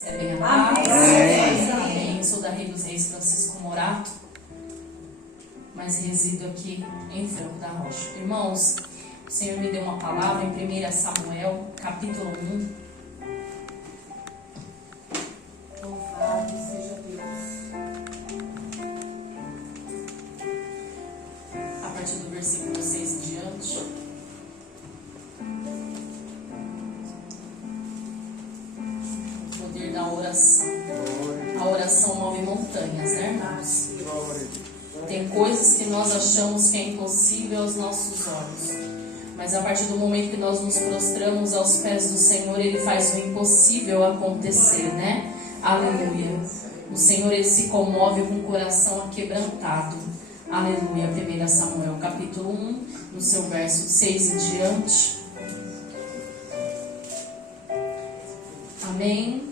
Recebem a paz. Amém. Eu sou da Rei dos Reis, Francisco Morato, mas resido aqui em Franco da Rocha. Irmãos, o Senhor me deu uma palavra em 1 Samuel, capítulo 1. Louvado seja Deus. A partir do versículo 6 em diante. Da oração. A oração move montanhas, né, irmãos? Tem coisas que nós achamos que é impossível aos nossos olhos, mas a partir do momento que nós nos prostramos aos pés do Senhor, Ele faz o impossível acontecer, né? Aleluia. O Senhor, Ele se comove com o coração aquebrantado. Aleluia. 1 Samuel capítulo 1, no seu verso 6 em diante. Amém.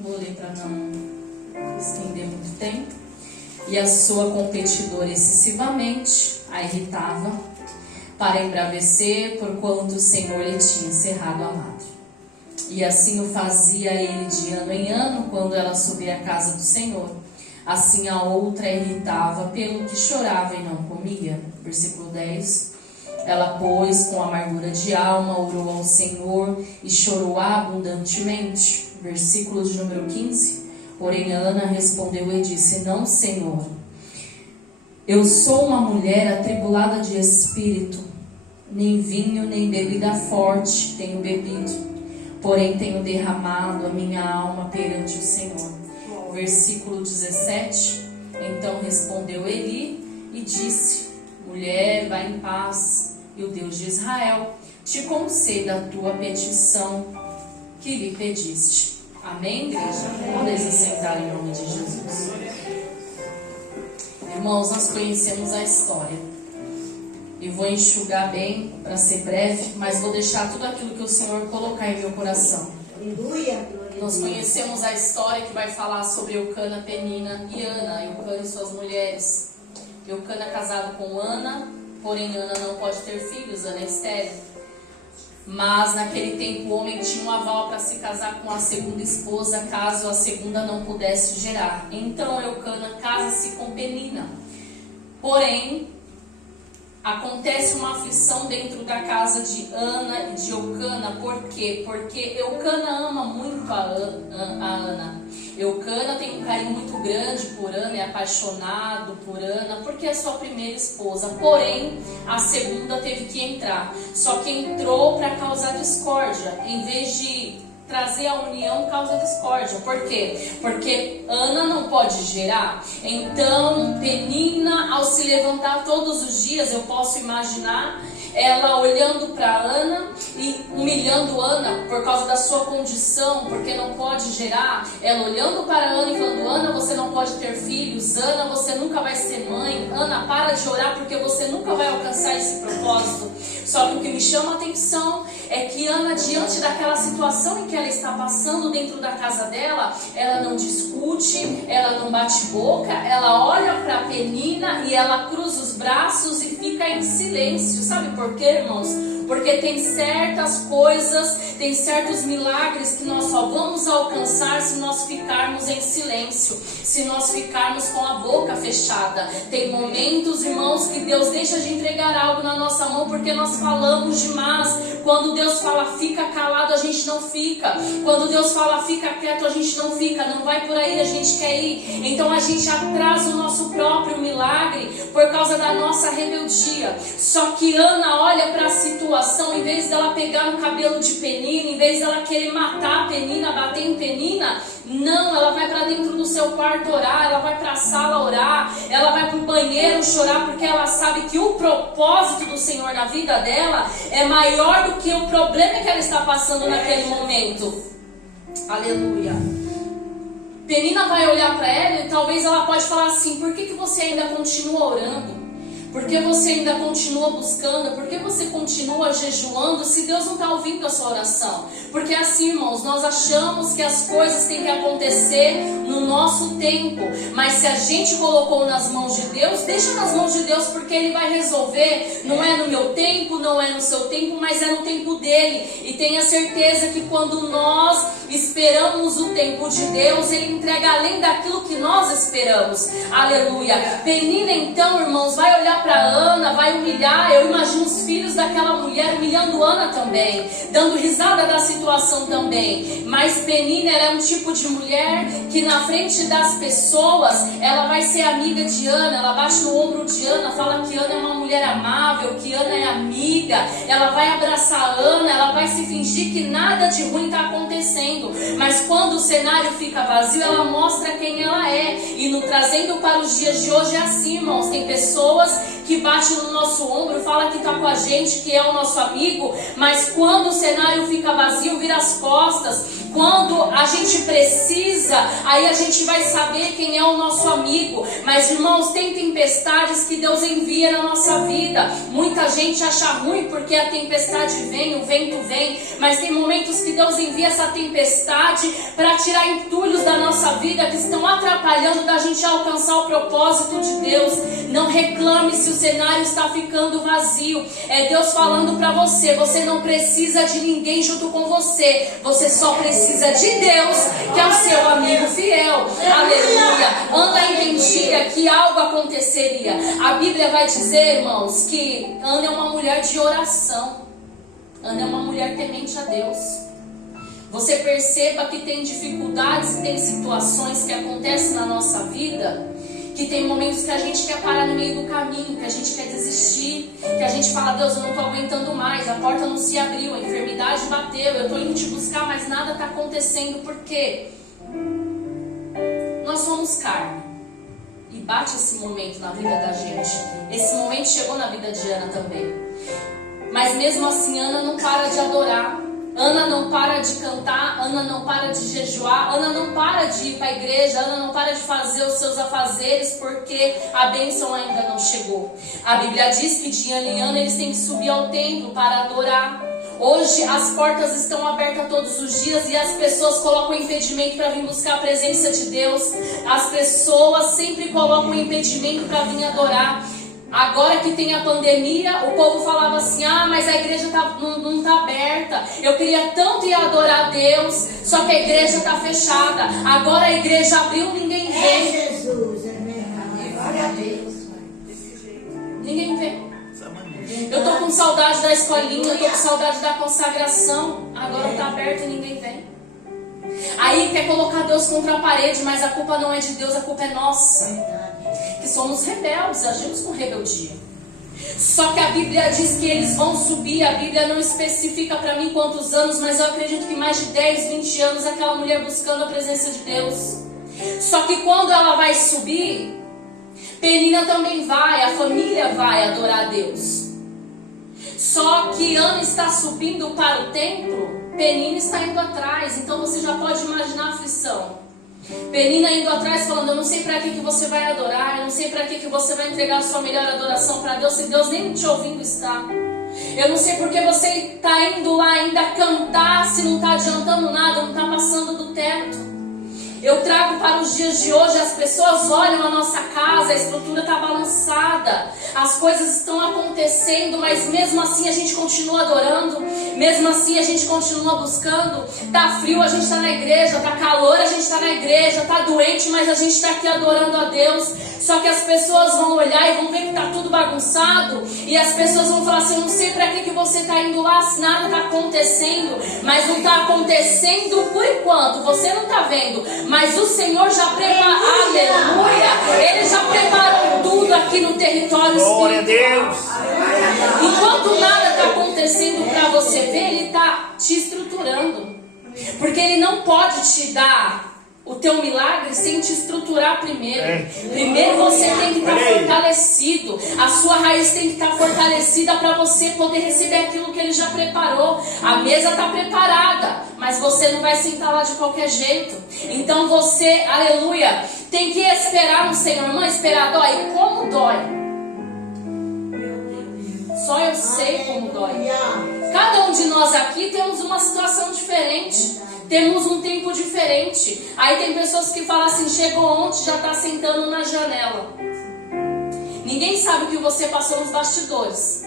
Vou ler para não estender muito tempo. E a sua competidora excessivamente a irritava para embravecer, porquanto o Senhor lhe tinha encerrado a madre. E assim o fazia ele de ano em ano, quando ela subia à casa do Senhor. Assim a outra a irritava, pelo que chorava e não comia. Versículo 10. Ela, pois, com amargura de alma, orou ao Senhor e chorou abundantemente. Versículo de número 15. Porém Ana respondeu e disse: Não, Senhor, eu sou uma mulher atribulada de espírito, nem vinho nem bebida forte tenho bebido, porém tenho derramado a minha alma perante o Senhor. Versículo 17. Então respondeu Eli e disse: Mulher, vai em paz, e o Deus de Israel te conceda a tua petição que lhe pediste. Amém, igreja? Podem se sentar em nome de Jesus. Irmãos, nós conhecemos a história. Eu vou enxugar bem para ser breve, mas vou deixar tudo aquilo que o Senhor colocar em meu coração. Aleluia. Nós conhecemos a história que vai falar sobre Eucana, Penina e Ana, Eucana e suas mulheres. Eucana casado com Ana, porém Ana não pode ter filhos, Ana é estéril. Mas naquele tempo o homem tinha um aval para se casar com a segunda esposa, caso a segunda não pudesse gerar. Então Eucana casa-se com Penina. Porém, acontece uma aflição dentro da casa de Ana e de Eucana. Por quê? Porque Eucana ama muito a Ana. Eucana tem um carinho muito grande por Ana, é apaixonado por Ana, porque é sua primeira esposa. Porém, a segunda teve que entrar. Só que entrou para causar discórdia, em vez de trazer a união, causa discórdia. Por quê? Porque Ana não pode gerar. Então, Penina, ao se levantar todos os dias, eu posso imaginar ela olhando para Ana e humilhando Ana por causa da sua condição, porque não pode gerar. Ela olhando para Ana e falando: Ana, você não pode ter filhos. Ana, você nunca vai ser mãe. Ana, para de orar porque você nunca vai alcançar esse propósito. Só que o que me chama a atenção é que Ana, diante daquela situação em que ela está passando dentro da casa dela, ela não discute, ela não bate boca, ela olha para Penina e ela cruza os braços e fica em silêncio. Sabe por quê, irmãos? Porque tem certas coisas, tem certos milagres que nós só vamos alcançar se nós ficarmos em silêncio, se nós ficarmos com a boca fechada. Tem momentos, irmãos, que Deus deixa de entregar algo na nossa mão porque nós falamos demais. Quando Deus fala fica calado, a gente não fica. Quando Deus fala fica quieto, a gente não fica. Não vai por aí, a gente quer ir. Então a gente atrasa o nosso próprio milagre por causa da nossa rebeldia. Só que Ana olha para a situação, em vez dela pegar no cabelo de Penina, em vez dela querer matar a Penina, bater em Penina, não, ela vai para dentro do seu quarto orar, ela vai para a sala orar, ela vai para o banheiro chorar, porque ela sabe que o propósito do Senhor na vida dela é maior do que o problema que ela está passando naquele momento. Aleluia. Penina vai olhar para ela e talvez ela pode falar assim: por que você ainda continua orando? Por que você ainda continua buscando? Por que você continua jejuando se Deus não está ouvindo a sua oração? Porque assim, irmãos, nós achamos que as coisas têm que acontecer no nosso tempo. Mas se a gente colocou nas mãos de Deus, deixa nas mãos de Deus, porque Ele vai resolver. Não é no meu tempo, não é no seu tempo, mas é no tempo dele. E tenha certeza que quando nós esperamos o tempo de Deus, Ele entrega além daquilo que nós esperamos. Aleluia. Penina então, irmãos, vai olhar para Ana, vai humilhar. Eu imagino os filhos daquela mulher humilhando Ana também, dando risada da situação também. Mas Penina, ela é um tipo de mulher que na frente das pessoas, ela vai ser amiga de Ana, ela bate no ombro de Ana, fala que Ana é uma mulher amável, que Ana é amiga, ela vai abraçar Ana, ela vai se fingir que nada de ruim está acontecendo. Mas quando o cenário fica vazio, ela mostra quem ela é. E no trazendo para os dias de hoje é assim, irmãos, tem pessoas que batem no nosso ombro, fala que está com a gente, que é o nosso amigo, mas quando o cenário fica vazio, vira as costas. Quando a gente precisa, aí a gente vai saber quem é o nosso amigo. Mas, irmãos, tem tempestades que Deus envia na nossa vida. Muita gente acha ruim porque a tempestade vem, o vento vem, mas tem momentos que Deus envia essa tempestade para tirar entulhos da nossa vida que estão atrapalhando da gente alcançar o propósito de Deus. Não reclame se o cenário está ficando vazio. É Deus falando para você, você não precisa de ninguém junto com você, você só precisa de Deus, que é o seu amigo fiel. Aleluia. Ana entendia que algo aconteceria. A Bíblia vai dizer, irmãos, que Ana é uma mulher de oração. Ana é uma mulher temente a Deus. Você perceba que tem dificuldades, tem situações que acontecem na nossa vida, que tem momentos que a gente quer parar no meio do caminho, que a gente quer desistir, que a gente fala, Deus, eu não estou aguentando mais, a porta não se abriu, a enfermidade bateu, eu estou indo te buscar, mas nada está acontecendo. Por quê? Nós somos carne. E bate esse momento na vida da gente. Esse momento chegou na vida de Ana também. Mas mesmo assim, Ana não para de adorar. Ana não para de cantar, Ana não para de jejuar, Ana não para de ir para a igreja, Ana não para de fazer os seus afazeres porque a bênção ainda não chegou. A Bíblia diz que de ano em ano eles têm que subir ao templo para adorar. Hoje as portas estão abertas todos os dias e as pessoas colocam impedimento para vir buscar a presença de Deus. As pessoas sempre colocam impedimento para vir adorar. Agora que tem a pandemia, o povo falava assim, mas a igreja não está aberta. Eu queria tanto ir adorar a Deus, só que a igreja está fechada. Agora a igreja abriu, ninguém vem. Jesus, é verdade. Glória a Deus. Ninguém vem. Eu tô com saudade da escolinha, eu tô com saudade da consagração. Agora está aberto e ninguém vem. Aí quer colocar Deus contra a parede, mas a culpa não é de Deus, a culpa é nossa. Que somos rebeldes, agimos com rebeldia. Só que a Bíblia diz que eles vão subir. A Bíblia não especifica para mim quantos anos, mas eu acredito que mais de 10, 20 anos aquela mulher buscando a presença de Deus. Só que quando ela vai subir, Penina também vai, a família vai adorar a Deus. Só que Ana está subindo para o templo, Penina está indo atrás. Então você já pode imaginar a aflição. Penina indo atrás falando, eu não sei para que você vai adorar, eu não sei para que você vai entregar a sua melhor adoração para Deus, se Deus nem te ouvindo está. Eu não sei porque você está indo lá ainda cantar, se não está adiantando nada, não está passando do teto. Eu trago para os dias de hoje, as pessoas olham a nossa casa, a estrutura está balançada, as coisas estão acontecendo, mas mesmo assim a gente continua adorando, mesmo assim a gente continua buscando. Tá frio, a gente está na igreja, tá calor, a gente está na igreja, tá doente, mas a gente está aqui adorando a Deus. Só que as pessoas vão olhar e vão ver que está tudo bagunçado, e as pessoas vão falar assim, eu não sei para que você está indo lá, se nada está acontecendo, mas não está acontecendo por enquanto, você não está vendo, mas o Senhor já preparou, aleluia, Ele já preparou tudo aqui no território espiritual. Glória a Deus. Enquanto nada está acontecendo para você ver, Ele está te estruturando, porque Ele não pode te dar o teu milagre sem te estruturar primeiro. Primeiro você tem que estar fortalecido. A sua raiz tem que estar fortalecida para você poder receber aquilo que Ele já preparou. A mesa está preparada, mas você não vai sentar lá de qualquer jeito. Então você, aleluia, tem que esperar no Senhor. Não esperar dói. E como dói? Só eu sei como dói. Cada um de nós aqui temos uma situação diferente. Temos um tempo diferente. Aí tem pessoas que falam assim, chegou ontem, já está sentando na janela. Ninguém sabe o que você passou nos bastidores.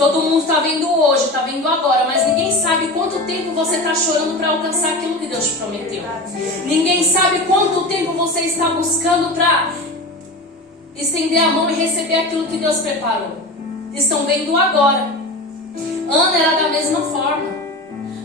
Todo mundo está vendo hoje, está vendo agora, mas ninguém sabe quanto tempo você está chorando para alcançar aquilo que Deus te prometeu. Ninguém sabe quanto tempo você está buscando para estender a mão e receber aquilo que Deus preparou. Estão vendo agora. Ana era da mesma forma.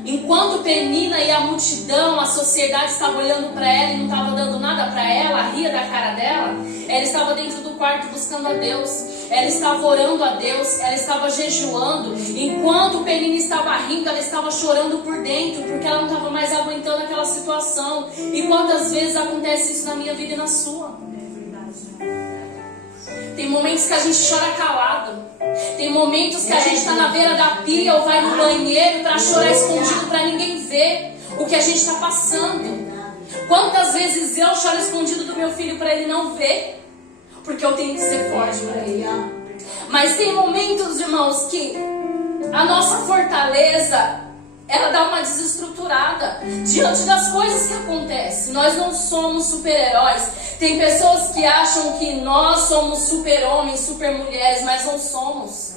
Enquanto Penina e a multidão, a sociedade estava olhando para ela e não estava dando nada para ela, ria da cara dela, ela estava dentro do quarto buscando a Deus. Ela estava orando a Deus, ela estava jejuando. Enquanto Penina estava rindo, ela estava chorando por dentro, porque ela não estava mais aguentando aquela situação. E quantas vezes acontece isso na minha vida e na sua? Tem momentos que a gente chora calado. Tem momentos que a gente está na beira da pia ou vai no banheiro para chorar escondido para ninguém ver o que a gente está passando. Quantas vezes eu choro escondido do meu filho para ele não ver? Porque eu tenho que ser forte para ele. Mas tem momentos, irmãos, que a nossa fortaleza, ela dá uma desestruturada diante das coisas que acontecem. Nós não somos super-heróis. Tem pessoas que acham que nós somos super-homens, super-mulheres, mas não somos.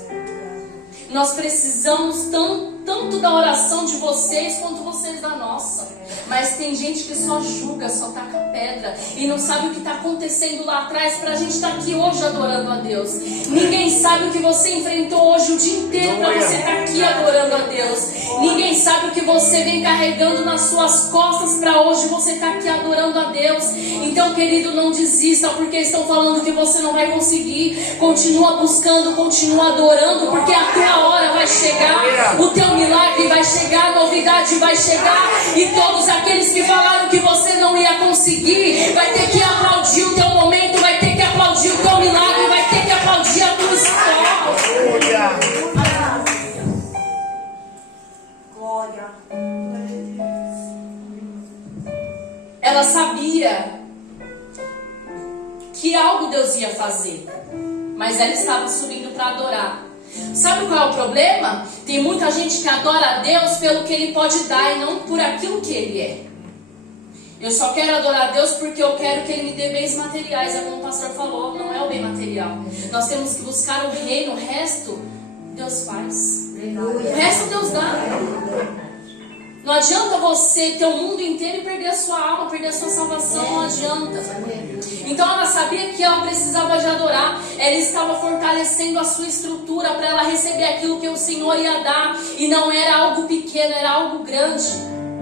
Nós precisamos tanto da oração de vocês quanto vocês da nossa. Mas tem gente que só julga, só taca pedra e não sabe o que está acontecendo lá atrás para a gente estar aqui hoje adorando a Deus. Ninguém sabe o que você enfrentou hoje o dia inteiro para você estar aqui adorando a Deus. Ninguém sabe o que você vem carregando nas suas costas para hoje você estar aqui adorando a Deus. Então, querido, não desista porque estão falando que você não vai conseguir. Continua buscando, continua adorando, porque a tua hora vai chegar, o teu milagre vai chegar, a novidade vai chegar. E todos aqueles que falaram que você não ia conseguir, vai ter que aplaudir o teu momento, vai ter que aplaudir o teu milagre, vai ter que aplaudir a tua história. Glória. Ela sabia que algo Deus ia fazer, mas ela estava subindo para adorar. Sabe qual é o problema? Tem muita gente que adora a Deus pelo que Ele pode dar e não por aquilo que Ele é. Eu só quero adorar a Deus porque eu quero que Ele me dê bens materiais. É como o pastor falou, não é o bem material. Nós temos que buscar o reino, o resto Deus faz. O resto Deus dá. Não adianta você ter o mundo inteiro e perder a sua alma, perder a sua salvação, não adianta. Então ela sabia que ela precisava de adorar. Ela estava fortalecendo a sua estrutura para ela receber aquilo que o Senhor ia dar. E não era algo pequeno, era algo grande.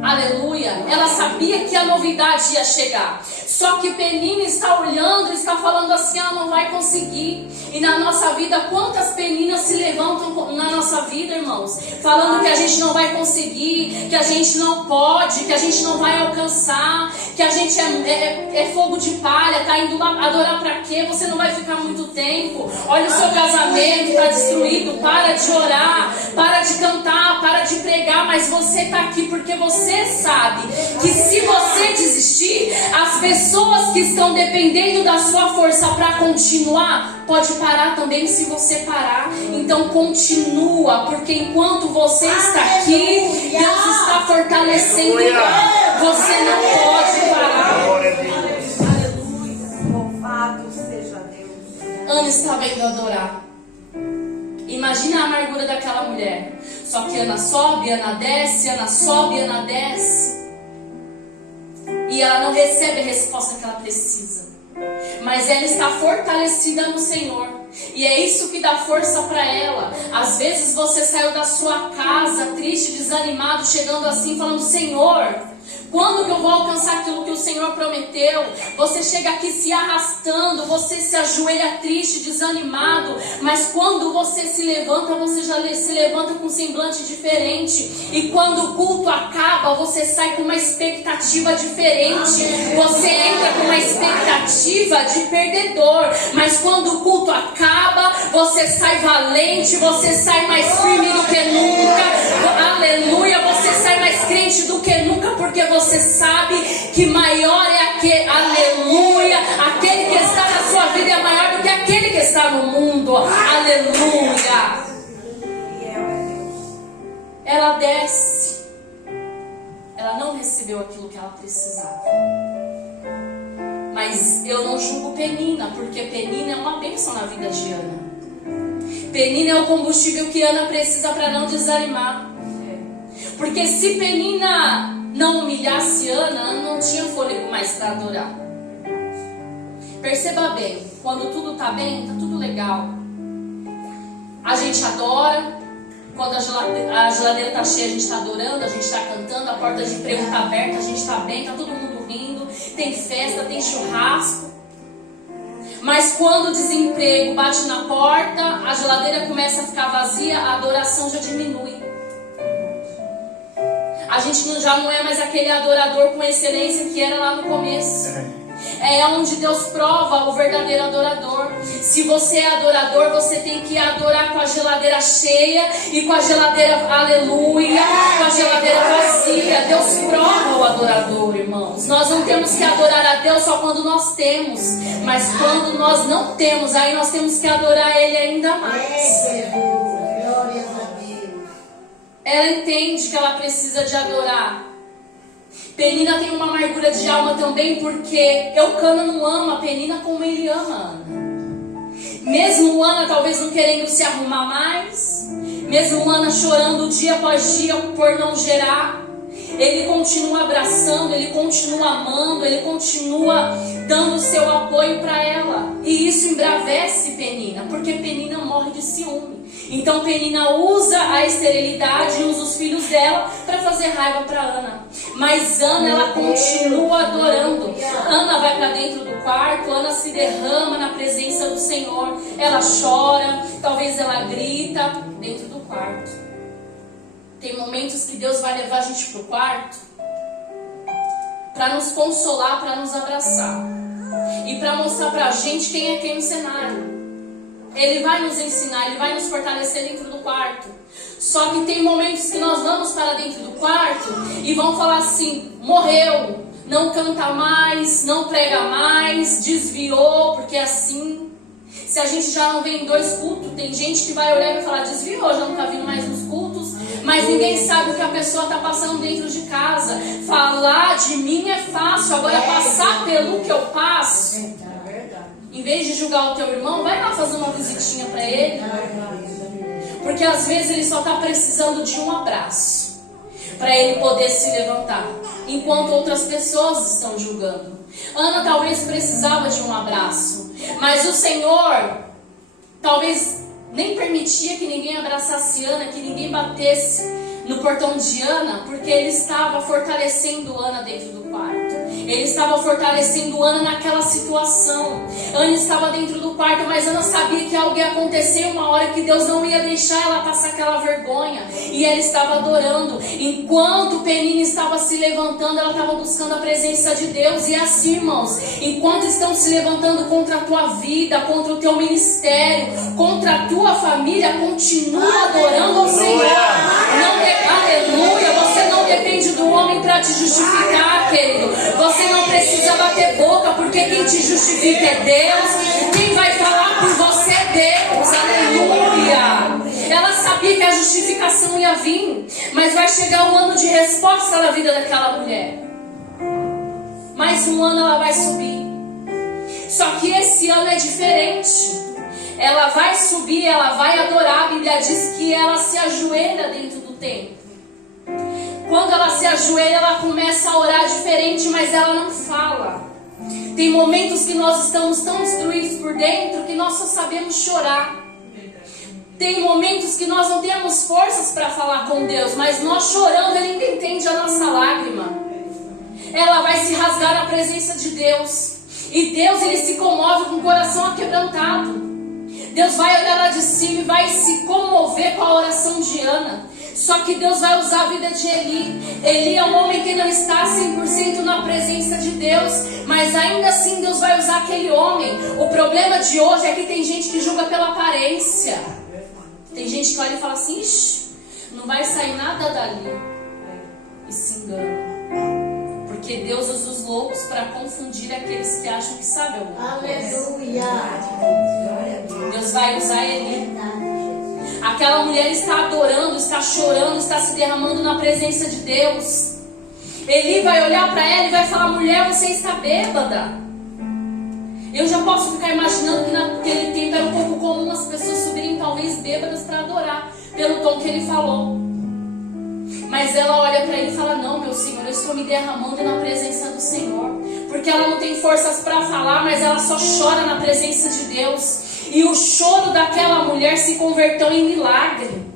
Aleluia. Ela sabia que a novidade ia chegar. Só que Penina está olhando e está falando assim, ela não vai conseguir. E na nossa vida, quantas Peninas se levantam na nossa vida, irmãos? Falando que a gente não vai conseguir, que a gente não pode, que a gente não vai alcançar, que a gente é fogo de palha, tá indo lá adorar pra quê? Você não vai ficar muito tempo. Olha o seu casamento, tá destruído. Para de orar, para de cantar, para de pregar. Mas você tá aqui porque você sabe que se você desistir, as pessoas que estão dependendo da sua força para continuar, pode parar também se você parar. Então continua, porque enquanto você está aqui, Deus está fortalecendo. Você não pode parar. Aleluia. Louvado seja Deus. Ana estava indo adorar. Imagina a amargura daquela mulher. Só que Ana sobe, Ana desce, Ana sobe, Ana desce. E ela não recebe a resposta que ela precisa. Mas ela está fortalecida no Senhor. E é isso que dá força para ela. Às vezes você saiu da sua casa triste, desanimado, chegando assim, falando: Senhor, quando que eu vou alcançar aquilo que o Senhor prometeu? Você chega aqui se arrastando, você se ajoelha triste, desanimado. Mas quando você se levanta, você já se levanta com um semblante diferente. E quando o culto acaba, você sai com uma expectativa diferente. Você entra com uma expectativa de perdedor. Mas quando o culto acaba, você sai valente, você sai mais firme do que nunca. Aleluia, você sai mais crente do que nunca, porque você sabe que maior é aquele, aleluia, aquele que está na sua vida é maior do que aquele que está no mundo. Aleluia. Ela desce. Ela não recebeu aquilo que ela precisava. Mas eu não julgo Penina, porque Penina é uma bênção na vida de Ana. Penina é o combustível que Ana precisa para não desanimar. Porque se Penina não humilhasse Ana, Ana não tinha fôlego mais para adorar. Perceba bem, quando tudo está bem, está tudo legal. A gente adora. Quando a geladeira está cheia, a gente está adorando, a gente está cantando, a porta de emprego está aberta, a gente está bem, está todo mundo rindo, tem festa, tem churrasco. Mas quando o desemprego bate na porta, a geladeira começa a ficar vazia, a adoração já diminui. A gente já não é mais aquele adorador com excelência que era lá no começo. É onde Deus prova o verdadeiro adorador. Se você é adorador, você tem que adorar com a geladeira cheia e com a geladeira, aleluia, com a geladeira vazia. Deus prova o adorador, irmãos. Nós não temos que adorar a Deus só quando nós temos, mas quando nós não temos, aí nós temos que adorar Ele ainda mais. Ela entende que ela precisa de adorar. Penina tem uma amargura de alma também, porque Eucana não ama a Penina como ele ama a Ana. Mesmo Ana talvez não querendo se arrumar mais, mesmo Ana chorando dia após dia por não gerar, ele continua abraçando, ele continua amando, ele continua dando o seu apoio para ela. E isso embravece Penina, porque Penina morre de ciúme. Então Penina usa a esterilidade e usa os filhos dela para fazer raiva para Ana. Mas Ana, ela continua adorando. Ana vai para dentro do quarto, Ana se derrama na presença do Senhor. Ela chora, talvez ela grita dentro do quarto. Tem momentos que Deus vai levar a gente para o quarto para nos consolar, para nos abraçar e para mostrar para a gente quem é quem no cenário. Ele vai nos ensinar, Ele vai nos fortalecer dentro do quarto. Só que tem momentos que nós vamos para dentro do quarto e vão falar assim: morreu, não canta mais, não prega mais, desviou, porque é assim. Se a gente já não vem em 2 cultos, tem gente que vai olhar e vai falar: desviou, já não está vindo mais nos cultos. Mas ninguém sabe o que a pessoa está passando dentro de casa. Falar de mim é fácil, agora passar pelo que eu passo. Em vez de julgar o teu irmão, vai lá fazer uma visitinha para ele. Porque às vezes ele só está precisando de um abraço para ele poder se levantar, enquanto outras pessoas estão julgando. Ana talvez precisava de um abraço, mas o Senhor talvez nem permitia que ninguém abraçasse Ana, que ninguém batesse no portão de Ana, porque Ele estava fortalecendo Ana dentro do quarto. Ele estava fortalecendo Ana naquela situação. Ana estava dentro do quarto, mas Ana sabia que algo ia acontecer uma hora, que Deus não ia deixar ela passar aquela vergonha. E ela estava adorando. Enquanto Penina estava se levantando, ela estava buscando a presença de Deus. E assim, irmãos, enquanto estão se levantando contra a tua vida, contra o teu ministério, contra a tua família, continua adorando ao Senhor. Aleluia, você não depende do homem para te justificar, querido. Você não precisa bater boca, porque quem te justifica é Deus. Quem vai falar por você é Deus. Aleluia. Ela sabia que a justificação ia vir, mas vai chegar um ano de resposta na vida daquela mulher. Mais um ano ela vai subir. Só que esse ano é diferente. Ela vai subir, ela vai adorar. A Bíblia diz que ela se ajoelha dentro do templo. Quando ela se ajoelha, ela começa a orar diferente, mas ela não fala. Tem momentos que nós estamos tão destruídos por dentro que nós só sabemos chorar. Tem momentos que nós não temos forças para falar com Deus, mas nós chorando, Ele ainda entende a nossa lágrima. Ela vai se rasgar na presença de Deus. E Deus, Ele se comove com o coração aquebrantado. Deus vai olhar lá de cima e vai se comover com a oração de Ana. Só que Deus vai usar a vida de Eli. Eli é um homem que não está 100% na presença de Deus, mas ainda assim Deus vai usar aquele homem. O problema de hoje é que tem gente que julga pela aparência. Tem gente que olha e fala assim: ixi, não vai sair nada dali. E se engana. Porque Deus usa os loucos para confundir aqueles que acham que sabem alguma coisa. Aleluia. Deus vai usar Eli. Aquela mulher está adorando, está chorando, está se derramando na presença de Deus. Eli vai olhar para ela e vai falar: mulher, você está bêbada. Eu já posso ficar imaginando que naquele tempo era um pouco comum as pessoas subirem talvez bêbadas para adorar, pelo tom que ele falou. Mas ela olha para ele e fala: não, meu Senhor, eu estou me derramando na presença do Senhor. Porque ela não tem forças para falar, mas ela só chora na presença de Deus. E o choro daquela mulher se converteu em milagre.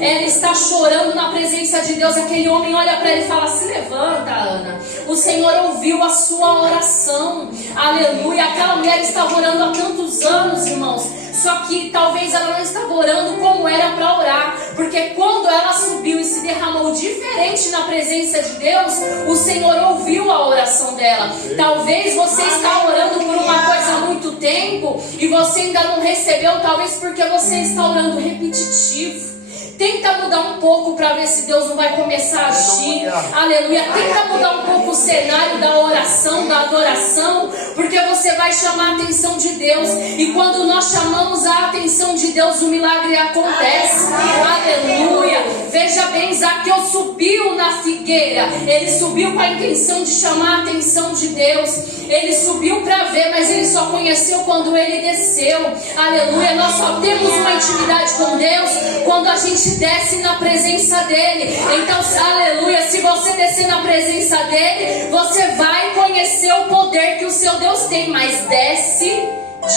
Ela está chorando na presença de Deus. Aquele homem olha para ele e fala: se levanta, Ana. O Senhor ouviu a sua oração. Aleluia. Aquela mulher estava orando há tantos anos, irmãos. Só que talvez ela não estava orando como era para orar. Porque quando ela subiu e se derramou diferente na presença de Deus, o Senhor ouviu a oração dela. Talvez você está orando por uma coisa há muito tempo e você ainda não recebeu, talvez porque você está orando repetitivo. Tenta mudar um pouco para ver se Deus não vai começar a agir. Aleluia. Tenta mudar um pouco o cenário da oração, da adoração, porque você vai chamar a atenção de Deus. E quando nós chamamos a atenção de Deus, o milagre acontece. Aleluia. Veja bem, Zaqueu subiu na figueira. Ele subiu com a intenção de chamar a atenção de Deus. Ele subiu para ver, mas ele só conheceu quando ele desceu. Aleluia. Nós só temos uma intimidade com Deus quando a gente desce na presença dele. Então, aleluia, se você descer na presença dele, você vai conhecer o poder que o seu Deus tem, mas desce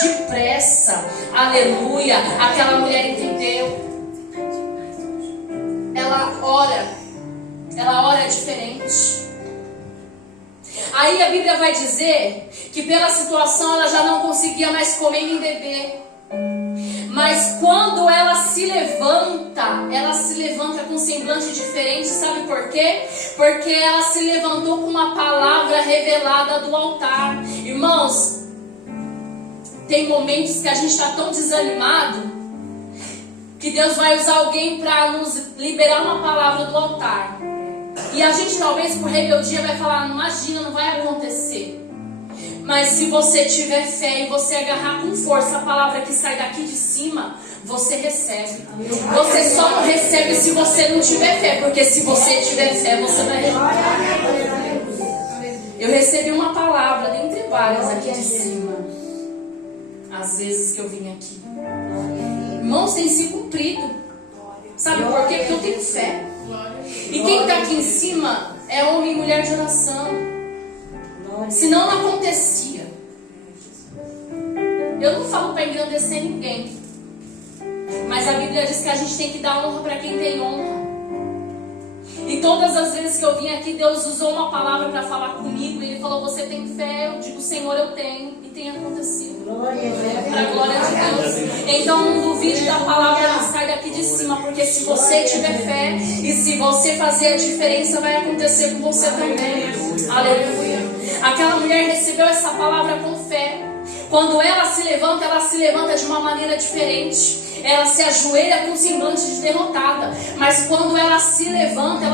depressa. Aleluia. Aquela mulher entendeu. Ela ora diferente. Aí a Bíblia vai dizer que pela situação ela já não conseguia mais comer nem beber. Mas quando ela se levanta com um semblante diferente. Sabe por quê? Porque ela se levantou com uma palavra revelada do altar. Irmãos, tem momentos que a gente está tão desanimado que Deus vai usar alguém para nos liberar uma palavra do altar. E a gente talvez por rebeldia vai falar: não, imagina, não vai acontecer. Mas se você tiver fé e você agarrar com força a palavra que sai daqui de cima, você recebe. Você só não recebe se você não tiver fé, porque se você tiver fé, você vai receber. Eu recebi uma palavra dentre várias aqui de cima, às vezes que eu vim aqui. Irmãos, tem se cumprido. Sabe por quê? Porque eu tenho fé. E quem está aqui em cima é homem e mulher de oração. Senão não acontecia. Eu não falo para engrandecer ninguém, mas a Bíblia diz que a gente tem que dar honra para quem tem honra. E todas as vezes que eu vim aqui, Deus usou uma palavra para falar comigo. E Ele falou: você tem fé? Eu digo: Senhor, eu tenho. E tem acontecido. Para a glória de Deus. Então não duvide da palavra que sai daqui de cima, porque se você tiver fé e se você fazer a diferença, vai acontecer com você também. Aleluia. Aquela mulher recebeu essa palavra com fé. Quando ela se levanta de uma maneira diferente. Ela se ajoelha com semblante de derrotada. Mas quando ela se levanta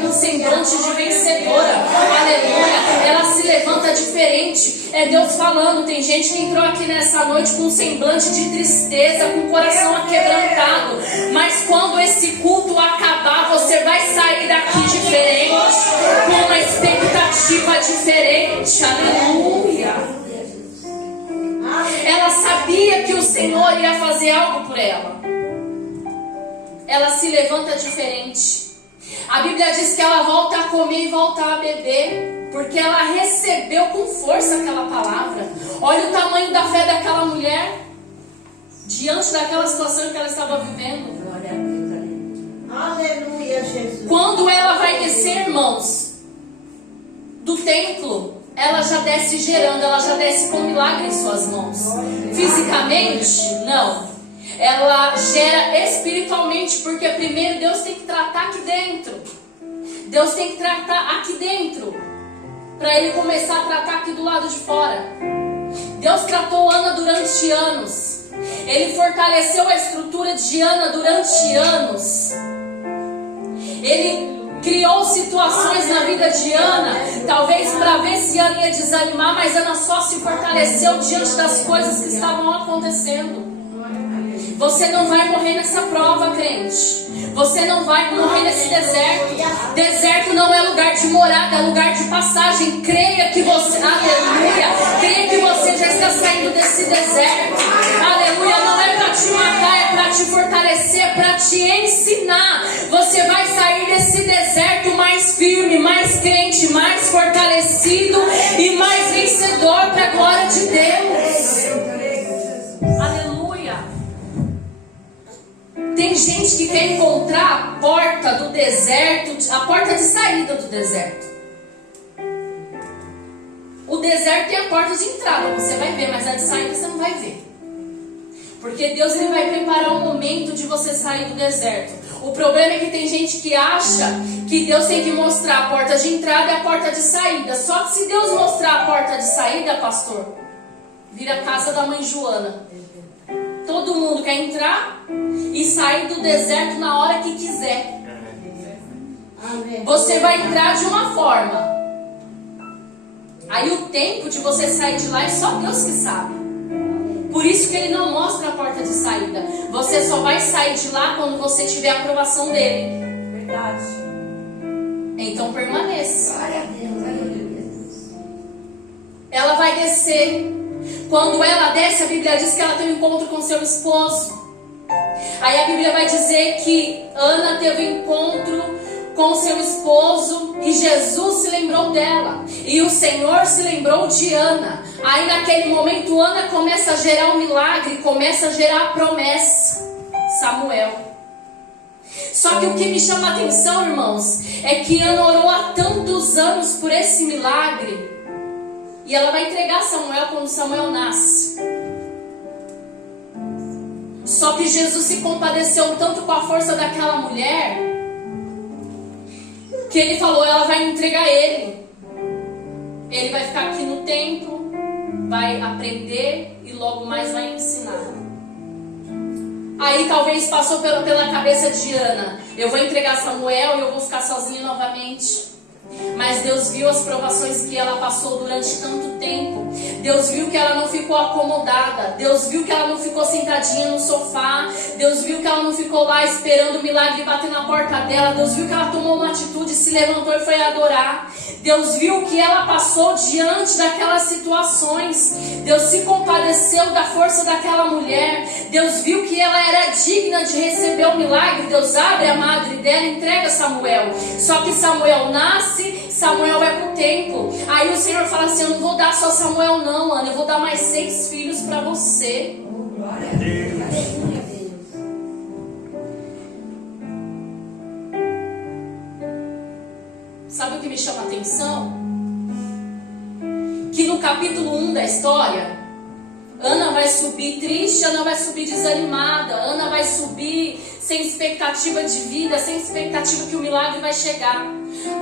com semblante de vencedora. Aleluia. Ela se levanta diferente. É Deus falando. Tem gente que entrou aqui nessa noite com semblante de tristeza, com o coração aquebrantado. Mas quando esse culto acabar, você vai sair daqui diferente, com uma expectativa diferente. Aleluia. Ela sabia que o Senhor ia fazer algo por ela. Ela se levanta diferente. A Bíblia diz que ela volta a comer e volta a beber, porque ela recebeu com força aquela palavra. Olha o tamanho da fé daquela mulher diante daquela situação que ela estava vivendo. Glória a Deus. Aleluia, Jesus. Quando ela vai descer, irmãos, do templo, ela já desce gerando, ela já desce com milagre em suas mãos. Fisicamente, não. Ela gera espiritualmente, porque primeiro Deus tem que tratar aqui dentro. Deus tem que tratar aqui dentro, para Ele começar a tratar aqui do lado de fora. Deus tratou Ana durante anos. Ele fortaleceu a estrutura de Ana durante anos. Ele criou situações na vida de Ana, talvez para ver se Ana ia desanimar, mas Ana só se fortaleceu diante das coisas que estavam acontecendo. Você não vai morrer nessa prova, crente. Você não vai morrer nesse deserto. Deserto não é lugar de morada, é lugar de passagem. Creia que você, aleluia, creia que você saindo desse deserto. Aleluia, não é para te matar, é para te fortalecer, é para te ensinar. Você vai sair desse deserto mais firme, mais crente, mais fortalecido e mais vencedor para a glória de Deus. Aleluia. Tem gente que quer encontrar a porta do deserto, a porta de saída do deserto. O deserto tem a porta de entrada, você vai ver, mas a de saída você não vai ver. Porque Deus ele vai preparar um momento de você sair do deserto. O problema é que tem gente que acha que Deus tem que mostrar a porta de entrada e a porta de saída. Só que se Deus mostrar a porta de saída, pastor, vira a casa da mãe Joana. Todo mundo quer entrar e sair do deserto na hora que quiser. Você vai entrar de uma forma. Aí o tempo de você sair de lá é só Deus que sabe. Por isso que Ele não mostra a porta de saída. Você só vai sair de lá quando você tiver a aprovação dEle. Verdade. Então permaneça. Glória a Deus. Ela vai descer. Quando ela desce, a Bíblia diz que ela tem um encontro com seu esposo. Aí a Bíblia vai dizer que Ana teve um encontro com seu esposo e Jesus se lembrou dela. E o Senhor se lembrou de Ana. Aí naquele momento Ana começa a gerar um milagre, começa a gerar a promessa. Samuel. Só que o que me chama a atenção, irmãos, é que Ana orou há tantos anos por esse milagre. E ela vai entregar Samuel quando Samuel nasce. Só que Jesus se compadeceu tanto com a força daquela mulher, que Ele falou, ela vai entregar ele. Ele vai ficar aqui no templo, vai aprender e logo mais vai ensinar. Aí talvez passou pela cabeça de Ana, eu vou entregar Samuel e eu vou ficar sozinha novamente. Mas Deus viu as provações que ela passou durante tanto tempo. Deus viu que ela não ficou acomodada. Deus viu que ela não ficou sentadinha no sofá. Deus viu que ela não ficou lá esperando o milagre bater na porta dela. Deus viu que ela tomou uma atitude, se levantou e foi adorar. Deus viu que ela passou diante daquelas situações. Deus se compadeceu da força daquela mulher. Deus viu que ela era digna de receber o milagre. Deus abre a madre dela e entrega Samuel. Só que Samuel nasce, Samuel vai pro templo. Aí o Senhor fala assim, eu não vou dar só Samuel não, Ana, eu vou dar mais 6 filhos para você. Glória a Deus. Aleluia, Deus. Sabe o que me chama a atenção? Que no capítulo 1 da história, Ana vai subir triste, Ana vai subir desanimada, Ana vai subir sem expectativa de vida, sem expectativa que o milagre vai chegar.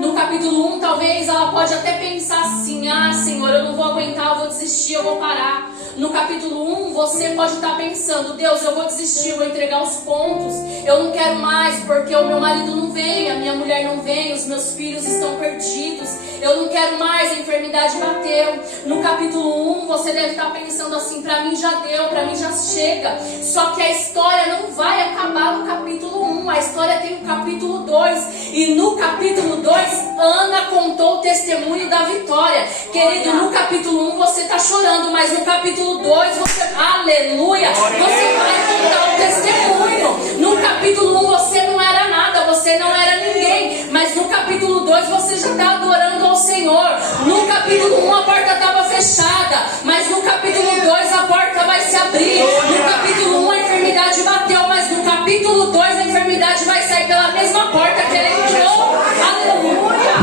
No capítulo 1, talvez ela pode até pensar assim, ah, Senhor, eu não vou aguentar, eu vou desistir, eu vou parar. No capítulo 1, você pode estar pensando, Deus, eu vou desistir, eu vou entregar os pontos, eu não quero mais, porque o meu marido não vem, a minha mulher não vem, os meus filhos estão perdidos, eu não quero mais, a enfermidade bateu. No capítulo 1, você deve estar pensando assim, pra mim já deu, pra mim já chega. Só que a história não vai acabar no capítulo 1, a história tem o capítulo 2, e no capítulo 2, Ana contou o testemunho da vitória. Querido, no capítulo 1 você está chorando, mas no capítulo 2 você, aleluia, você vai contar o testemunho. No capítulo 1 você não era nada, você não era ninguém, mas no capítulo 2 você já está adorando ao Senhor. No capítulo 1 a porta estava fechada, mas no capítulo 2 a porta vai se abrir. No capítulo 1 a enfermidade bateu, mas no capítulo 2 a enfermidade vai sair pela mesma porta que ela entrou. Aleluia!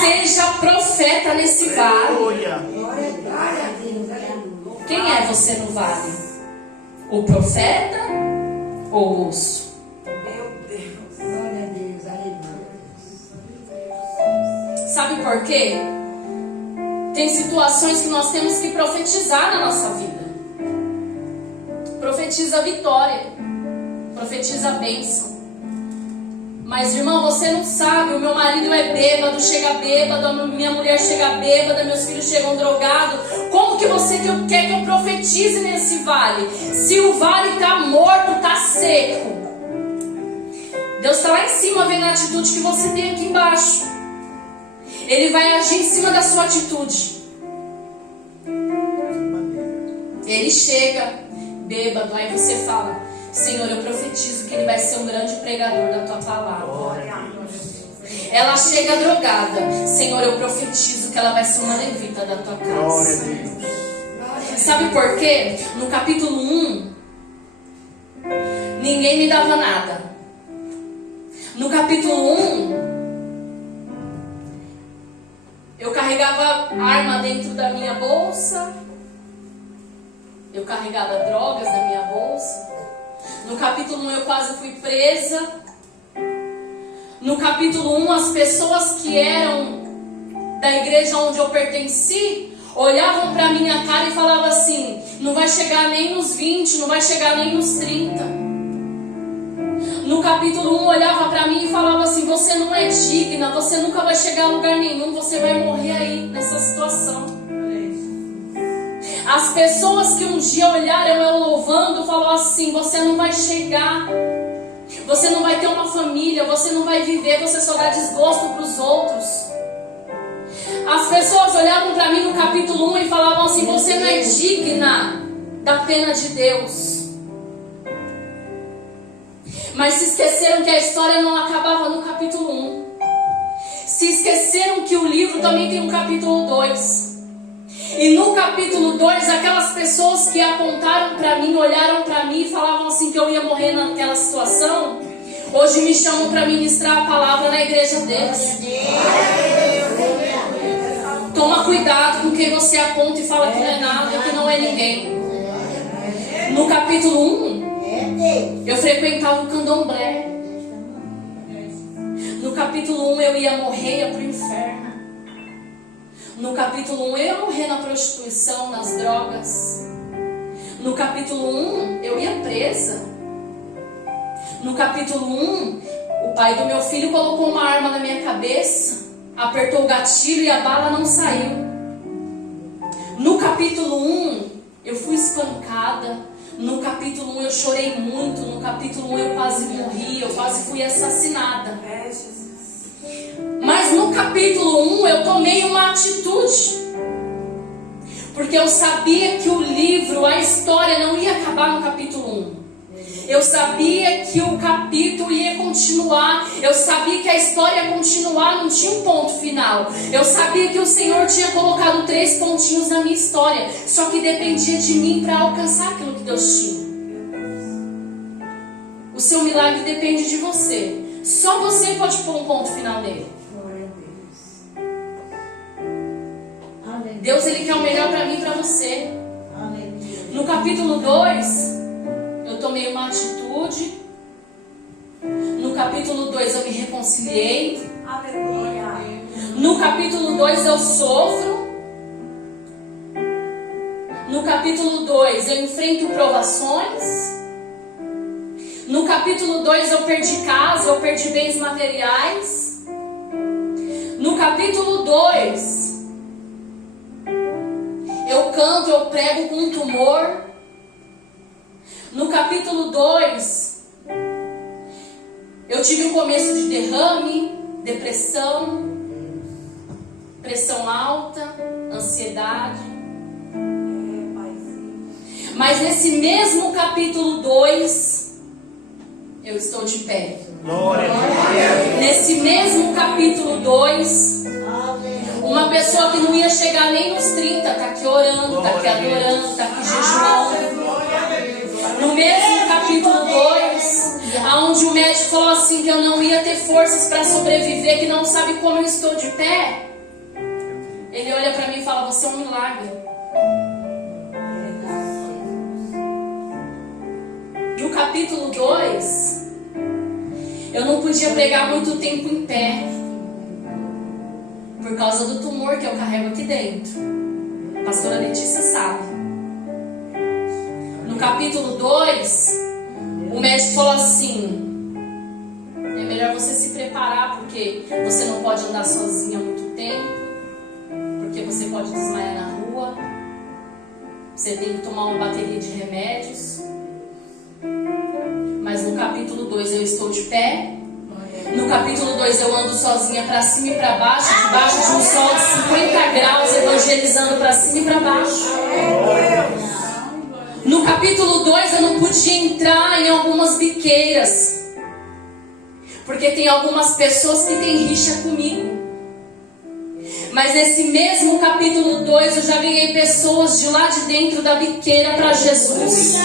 Seja profeta nesse vale. Quem é você no vale? O profeta ou o osso? Meu Deus. Glória a Deus. Aleluia. Sabe por quê? Tem situações que nós temos que profetizar na nossa vida. Profetiza a vitória. Profetiza a bênção. Mas, irmão, você não sabe, o meu marido é bêbado, chega bêbado, a minha mulher chega bêbada, meus filhos chegam drogados. Como que você quer que eu profetize nesse vale? Se o vale está morto, está seco. Deus está lá em cima vendo a atitude que você tem aqui embaixo. Ele vai agir em cima da sua atitude. Ele chega bêbado, aí você fala: Senhor, eu profetizo que ele vai ser um grande pregador da tua palavra. Ela chega drogada: Senhor, eu profetizo que ela vai ser uma levita da tua casa. Sabe por quê? No capítulo 1, ninguém me dava nada. No capítulo 1, eu carregava arma dentro da minha bolsa. Eu carregava drogas na minha bolsa. No capítulo 1 eu quase fui presa. No capítulo 1 as pessoas que eram da igreja onde eu pertenci olhavam pra minha cara e falavam assim: não vai chegar nem nos 20, não vai chegar nem nos 30. No capítulo 1 olhava pra mim e falava assim: você não é digna, você nunca vai chegar a lugar nenhum, você vai morrer aí nessa situação. As pessoas que um dia olharam eu louvando falaram assim: você não vai chegar, você não vai ter uma família, você não vai viver, você só dá desgosto para os outros. As pessoas olhavam para mim no capítulo 1 e falavam assim: você não é digna da pena de Deus. Mas se esqueceram que a história não acabava no capítulo 1. Se esqueceram que o livro também tem um capítulo 2. E no capítulo 2, aquelas pessoas que apontaram para mim, olharam para mim e falavam assim que eu ia morrer naquela situação, hoje me chamam para ministrar a palavra na igreja deles. Toma cuidado com quem você aponta e fala que não é nada e que não é ninguém. No capítulo 1, eu frequentava o candomblé. No capítulo 1 eu ia morrer, ia para o inferno. No capítulo 1 eu ia morrer na prostituição, nas drogas. No capítulo 1 eu ia presa. No capítulo 1, o pai do meu filho colocou uma arma na minha cabeça, apertou o gatilho e a bala não saiu. No capítulo 1 eu fui espancada. No capítulo 1 eu chorei muito. No capítulo 1 eu quase morri, eu quase fui assassinada. Mas no capítulo 1 eu tomei uma atitude, porque eu sabia que o livro, a história não ia acabar no capítulo 1. Eu sabia que o capítulo ia continuar. Eu sabia que a história ia continuar, não tinha um ponto final. Eu sabia que o Senhor tinha colocado 3 pontinhos na minha história, só que dependia de mim para alcançar aquilo que Deus tinha. O seu milagre depende de você. Só você pode pôr um ponto final nele. Deus, Ele quer o melhor para mim e para você. No capítulo 2, eu tomei uma atitude. No capítulo 2 eu me reconciliei. No capítulo 2 eu sofro. No capítulo 2 eu enfrento provações. No capítulo 2 eu perdi casa, eu perdi bens materiais. No capítulo 2 eu canto, eu prego com um tumor. No capítulo 2 eu tive um começo de derrame, depressão, pressão alta, ansiedade. Mas nesse mesmo capítulo 2 eu estou de pé. Nesse mesmo capítulo 2, uma pessoa que não ia chegar nem nos 30 está aqui orando, está aqui adorando, está aqui jejuando. No mesmo capítulo 2, onde o médico falou assim que eu não ia ter forças para sobreviver, que não sabe como eu estou de pé, ele olha para mim e fala: você é um milagre. No capítulo 2, eu não podia pregar muito tempo em pé, por causa do tumor que eu carrego aqui dentro. A pastora Letícia sabe. No capítulo 2, o médico falou assim: é melhor você se preparar, porque você não pode andar sozinha há muito tempo, porque você pode desmaiar na rua, você tem que tomar uma bateria de remédios. Mas no capítulo 2 eu estou de pé. No capítulo 2 eu ando sozinha para cima e para baixo, debaixo de um sol de 50 graus, evangelizando para cima e para baixo. No capítulo 2 eu não podia entrar em algumas biqueiras, porque tem algumas pessoas que têm rixa comigo. Mas nesse mesmo capítulo 2 eu já ganhei pessoas de lá de dentro da biqueira para Jesus.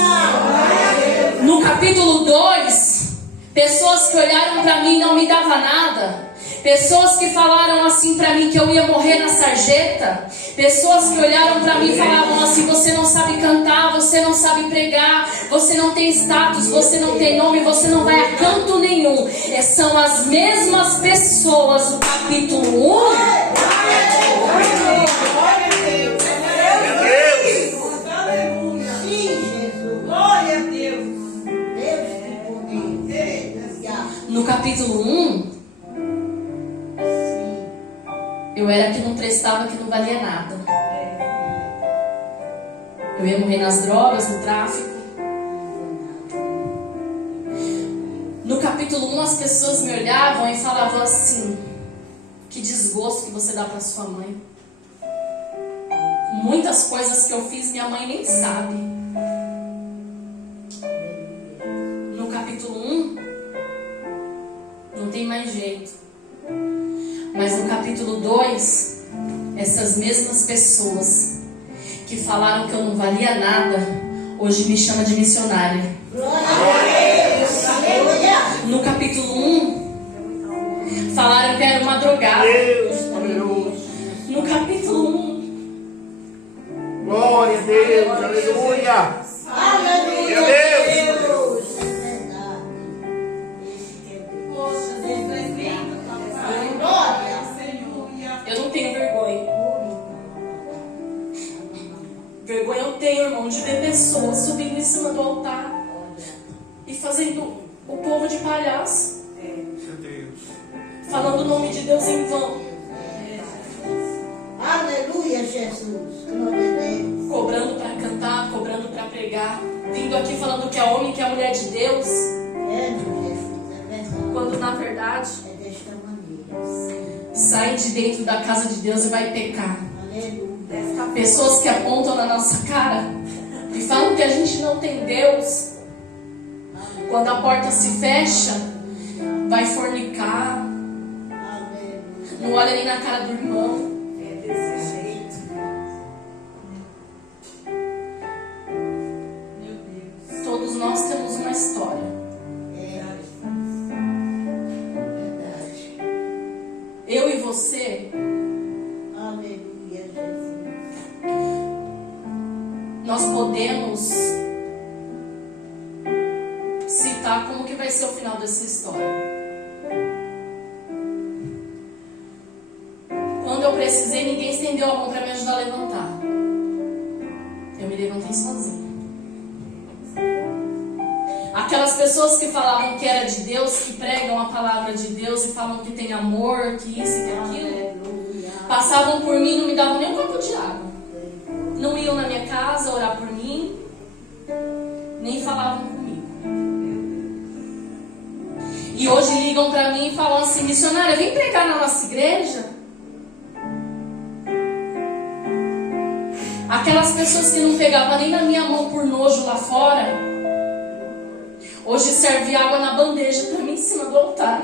No capítulo 2, pessoas que olharam para mim e não me davam nada. Pessoas que falaram assim para mim que eu ia morrer na sarjeta. Pessoas que olharam para mim e falavam assim: você não sabe cantar, você não sabe pregar, você não tem status, você não tem nome, você não vai a canto nenhum. São as mesmas pessoas do capítulo 1. No capítulo 1, eu era que não prestava, que não valia nada. Eu ia morrer nas drogas, no tráfico. No capítulo 1, as pessoas me olhavam e falavam assim: que desgosto que você dá para sua mãe. Muitas coisas que eu fiz, minha mãe nem sabe. No capítulo 1, não tem mais jeito. Mas no capítulo 2, essas mesmas pessoas que falaram que eu não valia nada, hoje me chamam de missionária. No capítulo 1, falaram que era uma drogada. No capítulo 1, glória a Deus, aleluia. Aleluia, Deus. Eu não tenho vergonha. Vergonha eu tenho, irmão, de ver pessoas subindo em cima do altar e fazendo o povo de palhaço, falando o nome de Deus em vão. Aleluia, Jesus. Glória a Deus. Cobrando para cantar, cobrando para pregar, vindo aqui falando que é homem, que é mulher de Deus, É, Jesus, é verdade. quando na verdade É desta maneira. sai de dentro da casa de Deus e vai pecar. Aleluia. Pessoas que apontam na nossa cara e falam que a gente não tem Deus. Quando a porta se fecha, vai fornicar, Aleluia. não olha nem na cara do irmão. É desse jeito. Meu Deus. Todos nós temos uma história. É verdade. Eu e você, Aleluia, Jesus. nós podemos citar como que vai ser o final dessa história. Quando eu precisei, ninguém estendeu a mão para me ajudar a levantar. Eu me levantei sozinha. Aquelas pessoas que falavam que era de Deus, que pregam a palavra de Deus e falam que tem amor, que isso e que aquilo, Aleluia. passavam por mim e não me davam nem um copo de água. Não iam na minha casa orar por mim, nem falavam comigo. E hoje ligam para mim e falam assim: missionária, vem pregar na nossa igreja. Aquelas pessoas que não pegavam nem na minha mão por nojo lá fora, hoje serve água na bandeja para mim em cima do altar.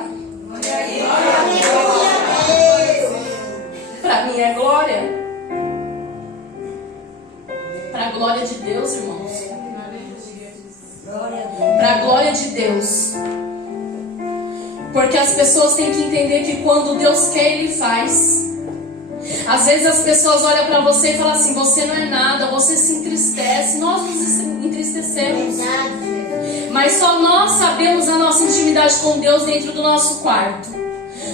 Para mim é glória. Para a glória de Deus, irmãos. Glória a Deus. Para a glória de Deus. Porque as pessoas têm que entender que quando Deus quer, Ele faz. Às vezes as pessoas olham para você e falam assim: você não é nada, você se entristece. Nós nos entristecemos. Verdade, Jesus. Mas só nós sabemos a nossa intimidade com Deus dentro do nosso quarto.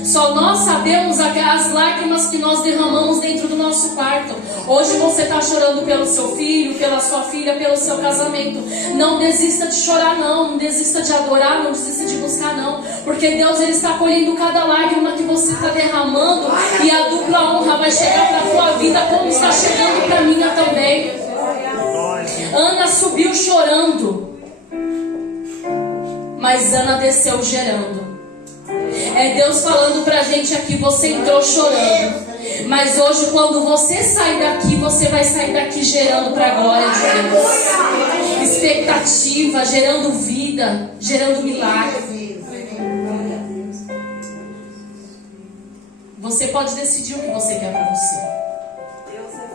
Só nós sabemos as lágrimas que nós derramamos dentro do nosso quarto. Hoje você está chorando pelo seu filho, pela sua filha, pelo seu casamento. Não desista de chorar não, não desista de adorar, não desista de buscar não. Porque Deus, Ele está colhendo cada lágrima que você está derramando. E a dupla honra vai chegar para a tua vida, como está chegando para a minha também. Ana subiu chorando, mas Ana desceu gerando. É Deus falando pra gente aqui: você entrou chorando, mas hoje quando você sair daqui, você vai sair daqui gerando pra glória de Deus. expectativa, gerando vida, gerando milagre. Você pode decidir o que você quer para você. Deus é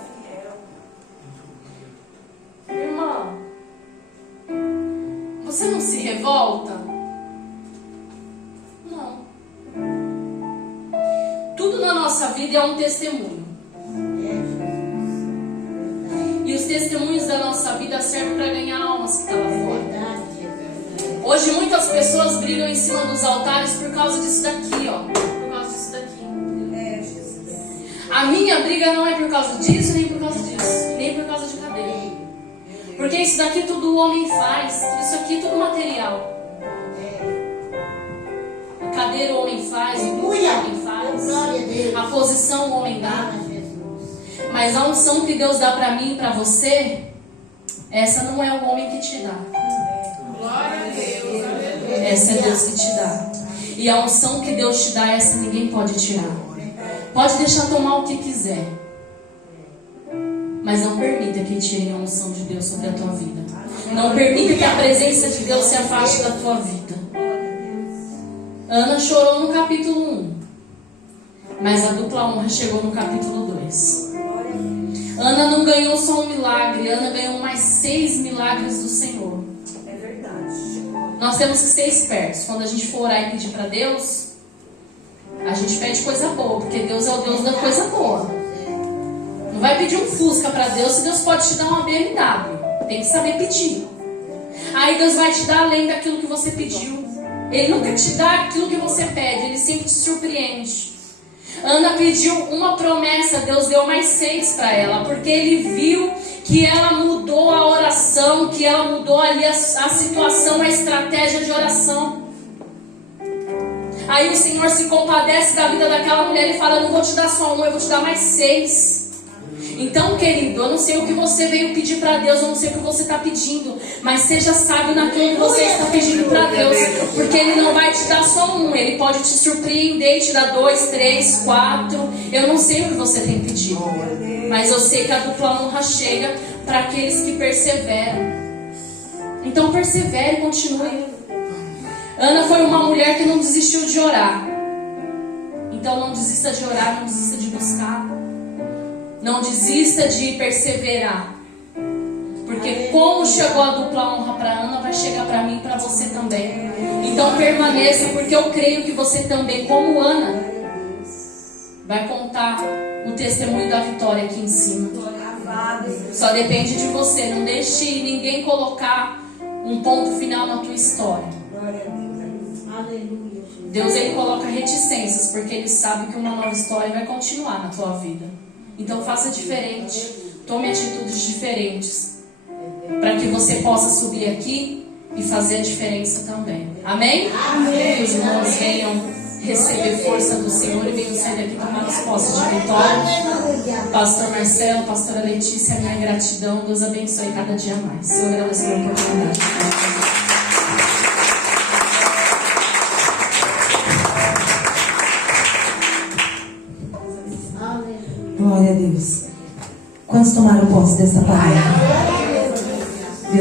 fiel. Irmã, você não se revolta? Não. Tudo na nossa vida é um testemunho. E os testemunhos da nossa vida servem para ganhar almas que estão lá fora. Hoje muitas pessoas brigam em cima dos altares por causa disso daqui, ó. Por causa disso daqui. A minha briga não é por causa disso, nem por causa disso, nem por causa de cadeira. Porque isso daqui tudo o homem faz. Isso aqui é tudo material. A cadeira o homem faz, o grupo o homem faz, a posição o homem dá. Mas a unção que Deus dá para mim e para você, essa não é o homem que te dá. Glória a Deus. Essa é Deus que te dá. E a unção que Deus te dá, essa ninguém pode tirar. Pode deixar tomar o que quiser, mas não permita que tirem a unção de Deus sobre a tua vida. Não permita que a presença de Deus se afaste da tua vida. Ana chorou no capítulo 1, mas a dupla honra chegou no capítulo 2. Ana não ganhou só um milagre, Ana ganhou mais 6 milagres do Senhor. É verdade. Nós temos que ser espertos. Quando a gente for orar e pedir para Deus, a gente pede coisa boa, porque Deus é o Deus da coisa boa. Não vai pedir um Fusca para Deus se Deus pode te dar uma BMW. Tem que saber pedir. Aí Deus vai te dar além daquilo que você pediu. Ele nunca te dá aquilo que você pede, Ele sempre te surpreende. Ana pediu uma promessa, Deus deu mais 6 para ela, porque Ele viu que ela mudou a oração, que ela mudou ali a situação, a estratégia de oração. Aí o Senhor se compadece da vida daquela mulher e fala: não vou te dar só um, eu vou te dar mais 6. Então, querido, eu não sei o que você veio pedir para Deus, eu não sei o que você está pedindo, mas seja sábio naquilo que você está pedindo para Deus, porque Ele não vai te dar só um, Ele pode te surpreender e te dar 2, 3, 4. Eu não sei o que você tem pedido, mas eu sei que a dupla honra chega para aqueles que perseveram. Então persevere e continue. Ana foi uma mulher que não desistiu de orar. Então não desista de orar, não desista de buscar. Não desista de perseverar. Porque como chegou a dupla honra para Ana, vai chegar para mim e para você também. Então permaneça, porque eu creio que você também, como Ana, vai contar o testemunho da vitória aqui em cima. Só depende de você. Não deixe ninguém colocar um ponto final na tua história. Deus, Ele coloca reticências, porque Ele sabe que uma nova história vai continuar na tua vida. Então faça diferente, tome atitudes diferentes, para que você possa subir aqui e fazer a diferença também. Amém? Amém. Que os irmãos venham receber força do Senhor e venham sair daqui tomar as posses de vitória. Pastor Marcelo, pastora Letícia, minha gratidão. Deus abençoe cada dia mais. Eu agradeço pela oportunidade. Glória a Deus. Quantos tomaram posse dessa palavra?